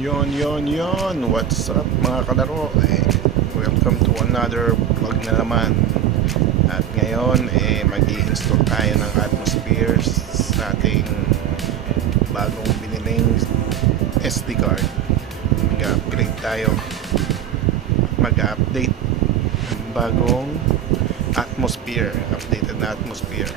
Yon, what's up mga kalaro? Welcome to another vlog na naman. At ngayon mag-i-install tayo ng atmosphere sa ating bagong biniling SD card. Mag-upgrade tayo, mag-update ng bagong atmosphere, updated na atmosphere.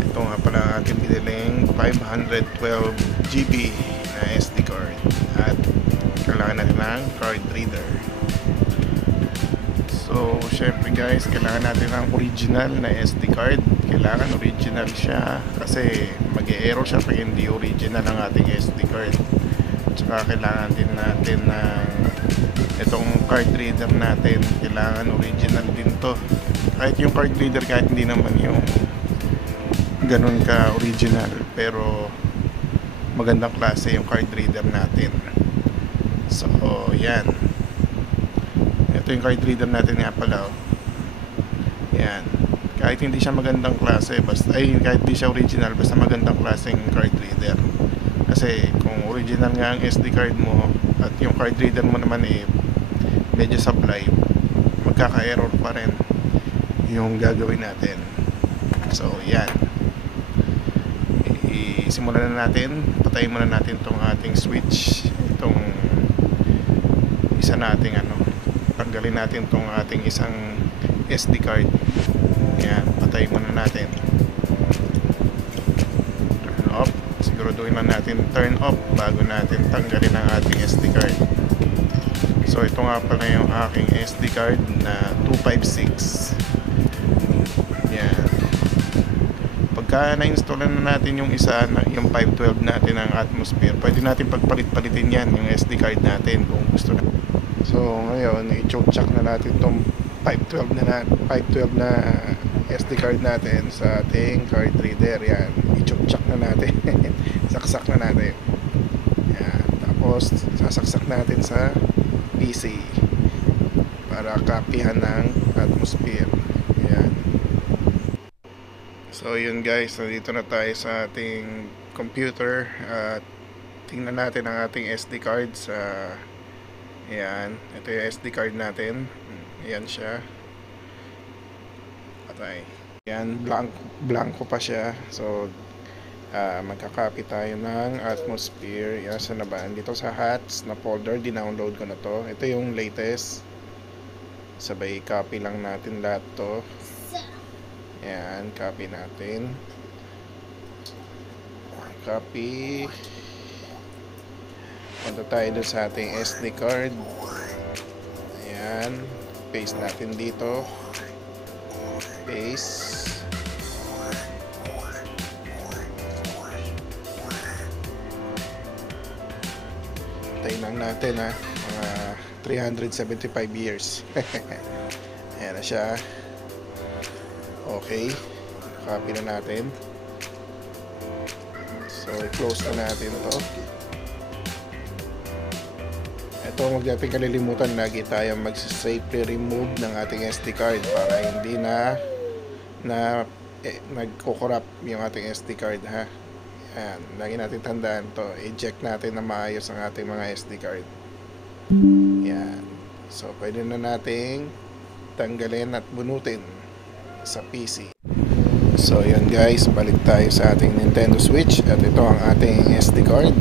Ito nga pala ang ating biniling 512 GB na SD card at kailangan natin ng card reader. So syempre guys, kailangan natin ng original na SD card. Kailangan original siya kasi mag-e-error siya pag hindi original ang ating SD card. Tsaka kailangan din natin ng itong card reader natin, kailangan original din to. Kahit yung card reader, kahit hindi naman yung ganun ka original, pero magandang klase yung card reader natin. So yan, ito yung card reader natin nga pala. Yan, kahit hindi siya magandang klase, basta kahit hindi siya original, basta magandang klaseng card reader. Kasi kung original nga ang SD card mo at yung card reader mo naman medyo supply, magkaka-error pa rin yung gagawin natin. So yan, simulan na natin. Patayin muna natin itong ating switch, itong isa nating tanggalin natin itong ating isang SD card. Yan, patayin muna natin. Turn off, siguraduhin lang natin turn off bago natin tanggalin ang ating SD card. So ito nga pala yung aking SD card na 256. Yan, pagka na-installan na natin yung isa, yung 512 natin ang atmosphere, pwede natin pagpalit-palitin yan yung SD card natin kung gusto na. So ngayon, i-choke-chock na natin itong 512 na SD card natin sa ating card reader. Yan, i-choke-chock na natin. Saksak na natin. Yan, tapos sasaksak natin sa PC para kapihan ng atmosphere. Yan. So yun guys, nandito na tayo sa ating computer at tingnan natin ang ating SD card sa yan, ito yung SD card natin. Yan siya. Patay. Yan, blanco pa siya. So magkakopy tayo ng atmosphere. Yan, saan na ba? Dito sa hats na folder, dinownload ko na to. Ito yung latest. Sabay copy lang natin lahat to. Yan, copy natin. Copy. Punta tayo doon sa ating SD card. Ayan, paste natin dito. Paste. Tayo lang natin mga 375 years. Ayan na siya. Okay, copy na natin. So i-close na natin to. Ito, huwag natin kalilimutan, lagi tayo mag-safely remove ng ating SD card para hindi nagko-corrupt yung ating SD card, ha. Ayan, lagi natin tandaan to, eject natin na maayos ang ating mga SD card. Yan, so pwede na nating tanggalin at bunutin sa PC. So yan guys, balik tayo sa ating Nintendo Switch at ito ang ating SD card.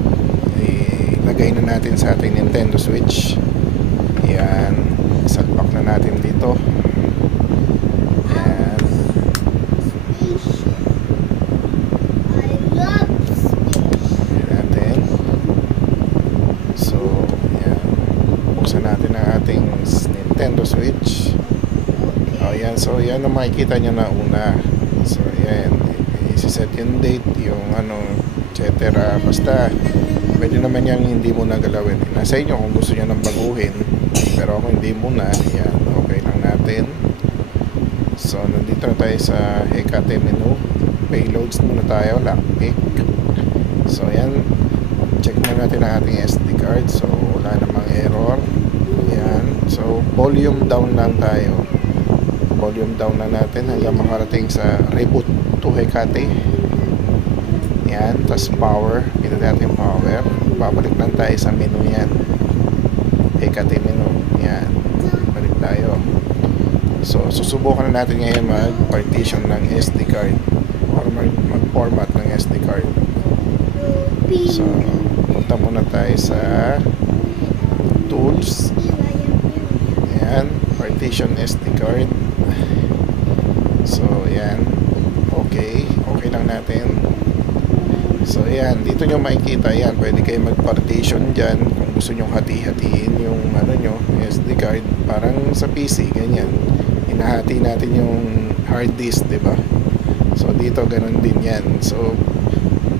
Ilagay na natin sa ating Nintendo Switch. Yan, salpak na natin dito. Yan. Yan natin. So yan, buksan natin ang ating Nintendo Switch. Oh, yan. So yan ang makikita nyo na una. So yan, isi-set yung date, yung etc. Basta pwede naman yan hindi mo nagalawin. Nasa inyo kung gusto nyo nang baguhin, pero ako hindi muna. Yan, okay lang natin. So nandito na tayo sa Hecate menu. Payloads muna tayo, lockpick. So yan, check na natin ang ating SD card. So wala namang error. Yan, so volume down lang tayo. Volume down na natin hanggang makarating sa reboot to Hecate. Yan, tas power, pinag natin yung power. babalik lang tayo sa menu yan. Hecate menu. Yan. Balik tayo. So, susubukan na natin ngayon mag-partition ng SD card or mag-format ng SD card. So, punta muna tayo sa tools. Ayan, partition SD card. So, ayan. Okay lang natin. So, ayan, dito nyo makikita, ayan, pwede kayo mag-partition dyan kung gusto nyo hati-hatiin yung nyo, SD card, parang sa PC, ganyan. Hinahati natin yung hard disk, diba? So, dito, ganun din yan. So,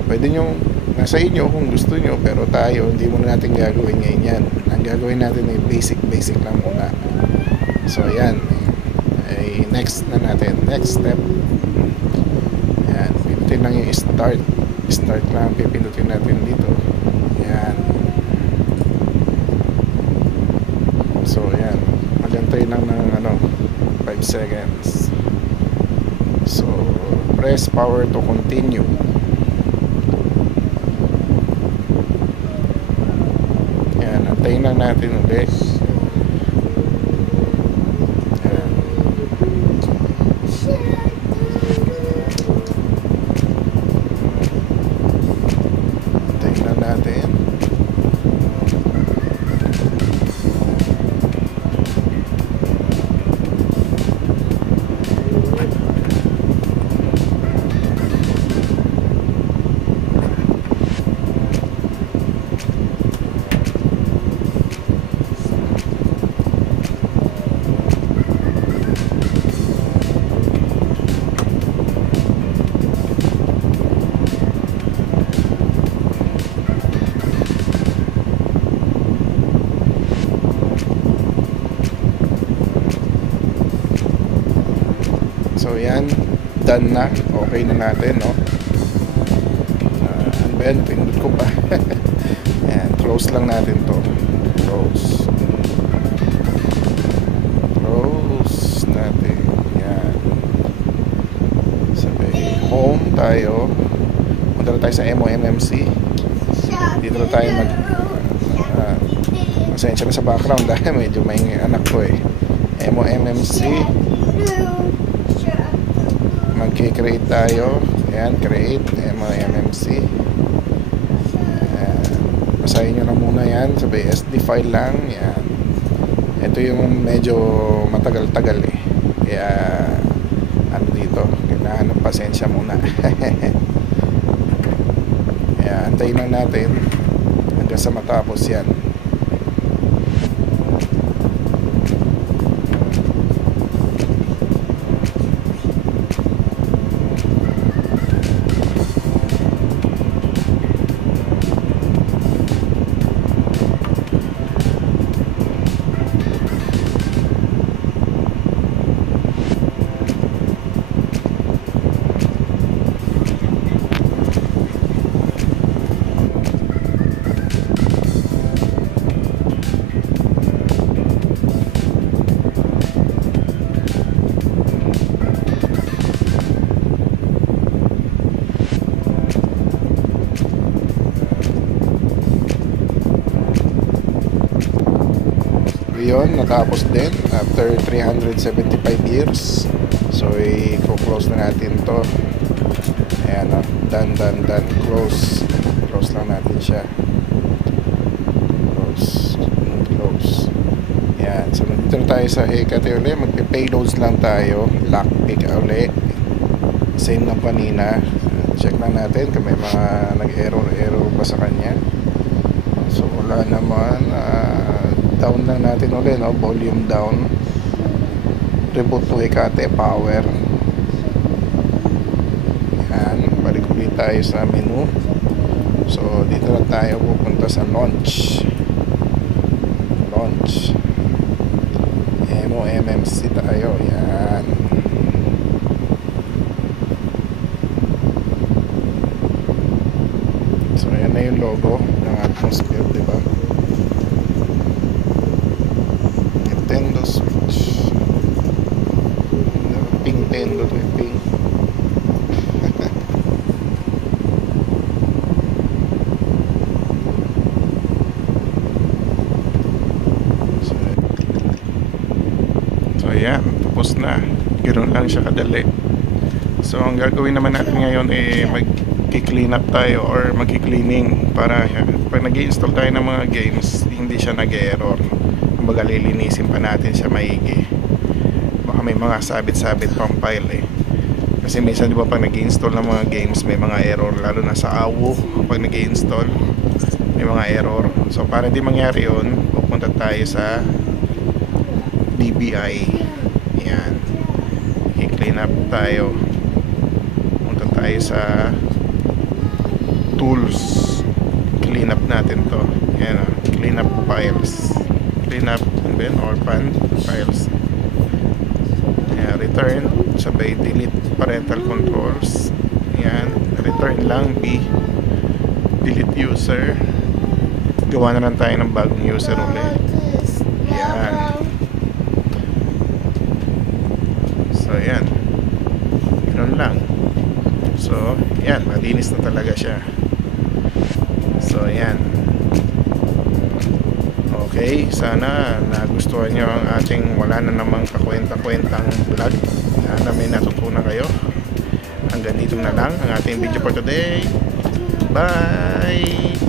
pwede nyo, nasa inyo kung gusto nyo, pero tayo, hindi muna natin gagawin ngayon yan. Ang gagawin natin ay basic lang muna. So, ayan. Ay, next na natin. Next step. Ayan, pinutin lang yung start lang, pipindutin natin dito. Ayan. So, ayan, magantay lang ng 5 seconds. So, press power to continue. Ayan, antayin lang natin ulit. Ayan. Antayin lang natin. So yan, done na. Okay na natin, no? Ano ba yan? Pindot ko pa. Ayan, close lang natin to. Close natin. Yan. Sabi, home tayo. Punta na tayo sa MOMMC. Dito na tayo pasensya na sa background dahil medyo may anak ko eh. MOMMC. Mag-create tayo. Ayan, create MOMMC. Basahin nyo na muna yan. Sabi, SD file lang. Ayan. Ito yung medyo matagal-tagal eh. Kaya ano dito, kailangan ng pasensya muna. Kaya antayin lang natin hanggang sa matapos yan. Yun, natapos din after 375 years. So i-close na natin to. Ayan, done. Close lang natin siya. Close. Ayan, so nandito na tayo sa Hecate ulit. Magpe-payloads lang tayo. Lockpick ulit. Same ng kanina. Check lang natin kung may mga nag-error ba sa kanya. So wala naman. Down lang natin ulit, no? Volume down. Reboot to Hecate, power. Yan, balik ulit tayo sa menu. So dito na tayo pupunta sa launch. MOMMC tayo. Yan. So yan na yung logo ng Atmosphere, diba? Nintendo Switch. Nintendo to yung pink. yan, tapos na. Ganoon lang siya kadali. So ang gagawin naman natin ngayon mag-clean up tayo or mag-cleaning para pag nag-i-install tayo ng mga games, hindi siya nag-error. Kumbaga lilinisin pa natin siya maigi. Baka may mga sabit-sabit pang file kasi minsan di ba pag nag-i-install ng mga games may mga error, lalo na sa AWO pag nag-i-install may mga error. So para hindi mangyari yun, pupunta tayo sa DBI. Yan, i-clean up tayo, punta tayo sa tools, clean up natin to. Yan, clean up files, clean up or pan files. Yan, return, sabay delete parental controls. Yan, return lang B, delete user, gawa na lang tayo ng bagong user ulit. Yan. So yan, ganoon lang. So yan, malinis na talaga siya. So yan, okay, sana nagustuhan nyo ang ating wala na namang kakwenta-kwentang vlog. Sana may natutunan kayo. Hanggang dito na lang ang ating video for today. Bye!